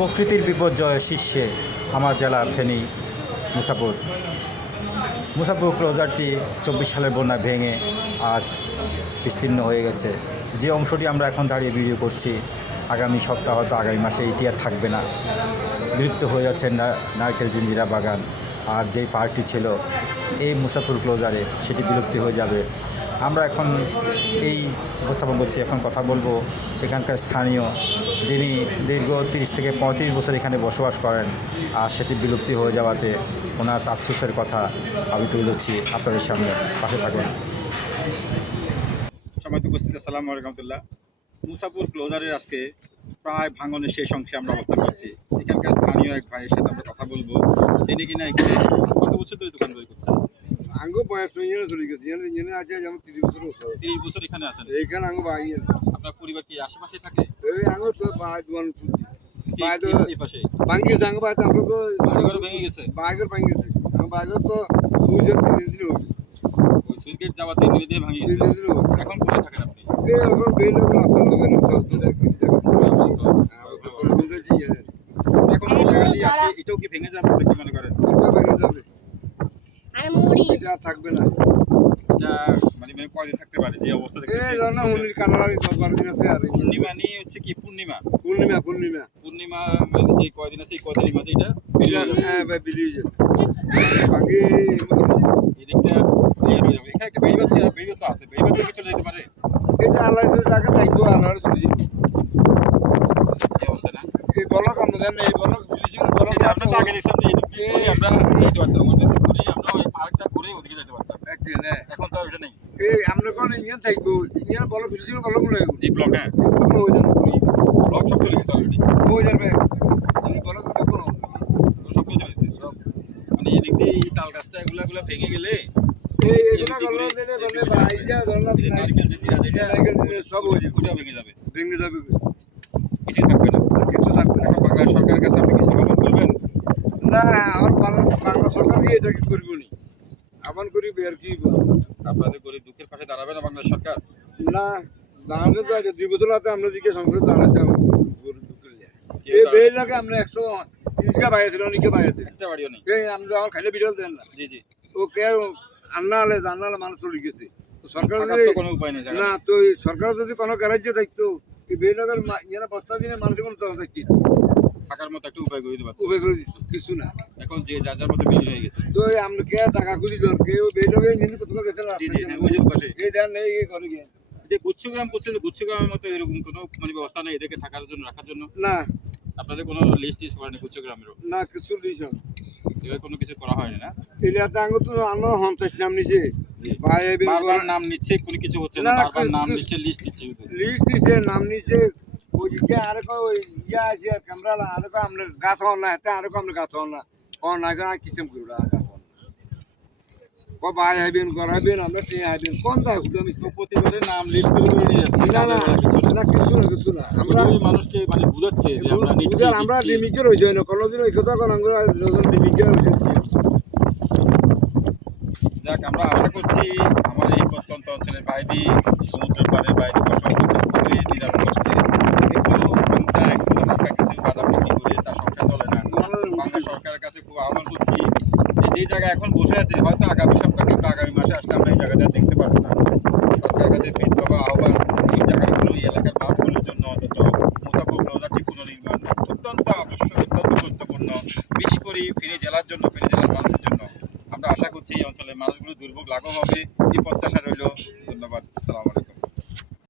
প্রকৃতির বিপর্যয়ের শীর্ষে আমার জেলা ফেনী মুসাপুর ক্লোজারটি 24 সালের বন্যায় ভেঙে আজ বিস্তীর্ণ হয়ে গেছে। যে অংশটি আমরা এখন দাঁড়িয়ে ভিডিও করছি, আগামী সপ্তাহ হয়তো আগামী মাসে এটি আর থাকবে না, বিলুপ্ত হয়ে যাচ্ছে নারকেল জিঞ্জিরা বাগান। আর যেই পার্কটি ছিল এই মুসাপুর ক্লোজারে, সেটি বিলুপ্তি হয়ে যাবে। আমরা এখন এই উপস্থাপন করছি, এখন কথা বলবো এখানকার স্থানীয়, যিনি দীর্ঘ 30 থেকে 35 বছর এখানে বসবাস করেন, আর সেটি বিলুপ্তি হয়ে যাওয়াতে ওনার আফসোসের কথা আমি তুলে ধরছি আপনাদের সামনে। পাশে থাকুন। সবাই উপস্থিত, আসসালামু আলাইকুম রহমতুল্লাহ। মুসাপুর ক্লোজারের আজকে প্রায় ভাঙনের শেষ অংশে আমরা অবস্থান করছি। এখানকার স্থানীয় এক ভাইয়ের সাথে আমরা কথা বলবো, যিনি কিনা এখানে কত বছর ধরে দোকান তৈরি করছেন। আঙ্গো বয়স ইয়ে চলে গেছে, ইয়ে আছে যেমন 30 বছর হচ্ছে। 30 বছর এখানে আছেন। এইখানে আঙ্গো ভাই আপনার পরিবার কি আশেপাশে থাকে? এই আঙ্গো তো ভাই দোকান তুলছি। ভাই তো এই পাশে ভাঙ্গি গেছে, আঙ্গো ভাই তো আমরা তো বাড়িঘর ভেঙে গেছে। বাইকের ভাঙ্গি গেছে, আঙ্গো বাইকের তো সুইচের 3 দিন হয়ে গেছে। ওই সুইচ গেট যাওয়া 3 দিন দিয়ে ভেঙে গেছে। 3 দিন হয়ে গেছে। এখন কোথায় থাকেন আপনি? এই এখন বেল লোক রাস্তা লাগানো চলতে দেখি। এখন যে জায়গা দিয়ে আছে এটাও কি ভেঙে যাবে বলে কি মনে করেন? এটা ভেঙে যাবে, আরে মুড়ি এটা থাকবে না। এটা মানে কয়দিন থাকতে পারে যে অবস্থা এই দেখতেছি? জানা উনির কানারি 10-12 দিন আছে। আর পূর্ণিমা নিয়ে হচ্ছে কি পূর্ণিমা পূর্ণিমা মানে যে কয়দিন আছে এই কয়দিনের মাঝে এটা বিলীন হয়ে যাবে। হ্যাঁ ভাই বিলিয়ে যাবে। ভাঙ্গি এদিকটা ইয়ে হয়ে যাবে। এখানে একটা বেড়িবাঁধ ছিল, বেড়িবাঁধ তো আছে, বেড়িবাঁধ থেকে চলে যেতে পারে এটা আল্লাহ যদি টাকা থাকবো আল্লাহর চলে যাবে। এই অবস্থা না? এই বলক আমরা জানি, এই বলক বিলিয়ে বলক এটা আমরা তো আগে দেখলাম যে এদিক দিয়ে করে আমরা যেতে পারতাম, ওদিক দিয়ে করে আমরা ওই পার্কটা ঘুরে ওদিকে যেতে পারতাম। একদিন হ্যাঁ। এখন তো আর ওটা নেই। এই আমরা কোন ইঞ্জিন থাকবো, ইঞ্জিন বলক বিলিয়ে বলক মনে হয় জি ব্লক, হ্যাঁ ওই জন ব্লক সব চলে গেছে অলরেডি। ওই যাবে এই বলক দেখো সব চলে গেছে সব। মানে এদিক দিয়ে এই তাল গাছটা এগুলা ভেঙে গেলে এই এগুলা গল্প দিলে বলে ভাই যা ধরলাম এই যে নারকেল যে দিরা যেটা নারকেল দিলে সব হয়ে যাবে, ওটা ভেঙে যাবে, ভেঙে যাবে, কিছুই থাকবে না। কিছু থাকবে না। এখন বাংলাদেশ সরকারের কাছে আপনি কিছু আহ্বান করবেন? না আমার বাংলা সরকারকে এটা কি করবো নি, আহ্বান করি আর কি আপনাদের গরিব দুঃখের পাশে দাঁড়াবে না বাংলাদেশ সরকার? না দাঁড়াতে তো আছে 2 বছর আগে আমরা দিকে সংসদ দাঁড়াচ্ছি। এই বেল লাগে আমরা 130 কা বাইছিল, অনেকে বাইছে, একটা বাড়িও নেই। এই আমরা আমার খাইলে বিরল দেন না। জি জি, ও কে আন্নালে জানালে মানুষ চলে গেছে। তো সরকার থাকার যদি তো কোনো উপায় নেই জায়গা না, তো সরকার যদি কোনো গ্যারাজ্য থাকতো এই বেলগের ইয়ারা বস্তা দিনে মানুষের কোনো তখন থাকতো থাকার মতো একটা উপায় করে দিতে পারতো। উপায় করে দিত কিছু না। এখন যে যার যার মতো বিলীন হয়ে গেছে। তো আমরা কে টাকা খুঁজি দর কেউ বেলগে জিনিস কত গেছে না, জি জি, হ্যাঁ, ওই যে পাশে এই দেন নেই এই করে গিয়ে যে গুচ্ছগ্রাম করছে, গুচ্ছগ্রামের মতো এরকম কোনো মানে ব্যবস্থা নেই এদেরকে থাকার জন্য, রাখার জন্য? না আপনাদের কোনো লিস্ট টিস্ট করেনি গুচ্ছগ্রামেরও? না কিছু দিছ এভাবে কোনো কিছু করা হয়নি না? এলাতে আঙ্গ তো আমরা 50 নাম নিছে জি। ভাই এই বারবার নাম নিচ্ছে, কোনো কিছু হচ্ছে না, না, বারবার নাম কিছু- নিচ্ছে, লিস্ট দিচ্ছে শুধু। লিস্ট নিছে নাম নিছে। ওই যে আর কই ইয়া আছে ক্যামেরা আর কই আমরা গাছ হন না, তা আর কই আমরা গাছ হন না কোন না কোন কিচম করুলা ও ভাই আইবেন করাবেন আমরা তে আইবেন কোন দা আমি তো প্রতিবারের নাম লিস্ট করে নিয়ে যাচ্ছে, না না তাদের বেলা কিছু না। না কিছু না আমরা শুধু ওই মানুষকে মানে বুঝাচ্ছে যে আমরা নিচ্ছি, আমরা দিচ্ছি। ডিমিকের হইছে না কোনদিন ওই কথা কোন আমরা ডিমিকের হইছে। যাক, আমরা আশা করছি আমার এই প্রত্যন্ত অঞ্চলের বাইরে, সমুদ্রের পাড়ের বাইরে বসবাস করতে খুবই নিরাম কষ্টে, একটু পঞ্চায়েত কোনো হালকা কিছু বাধা বিক্রি করে তার সংসার চলে না। বাংলা সরকারের কাছে খুব আহ্বান করছি যে জায়গায় এখন বসে আছে, হয়তো আগামী সপ্তাহ কিংবা আগামী মাসে আসলে আমরা এই জায়গাটা দেখতে পারবো না। সরকারের কাছে বিদ্যুৎ আহ্বান, এই জায়গাগুলো এই এলাকার মানুষগুলোর জন্য অন্তত মুসাপুর ক্লোজারটি পুনর্নির্মাণ অত্যন্ত আবশ্যক, অত্যন্ত গুরুত্বপূর্ণ, বিশেষ করে ফেনী জেলার জন্য, ফেনী জেলার মানুষের জন্য। আমরা আশা করছি এই অঞ্চলের মানুষগুলো দুর্ভোগ লাঘব হবে, এই প্রত্যাশা রইল। ধন্যবাদ, আসসালামু আলাইকুম।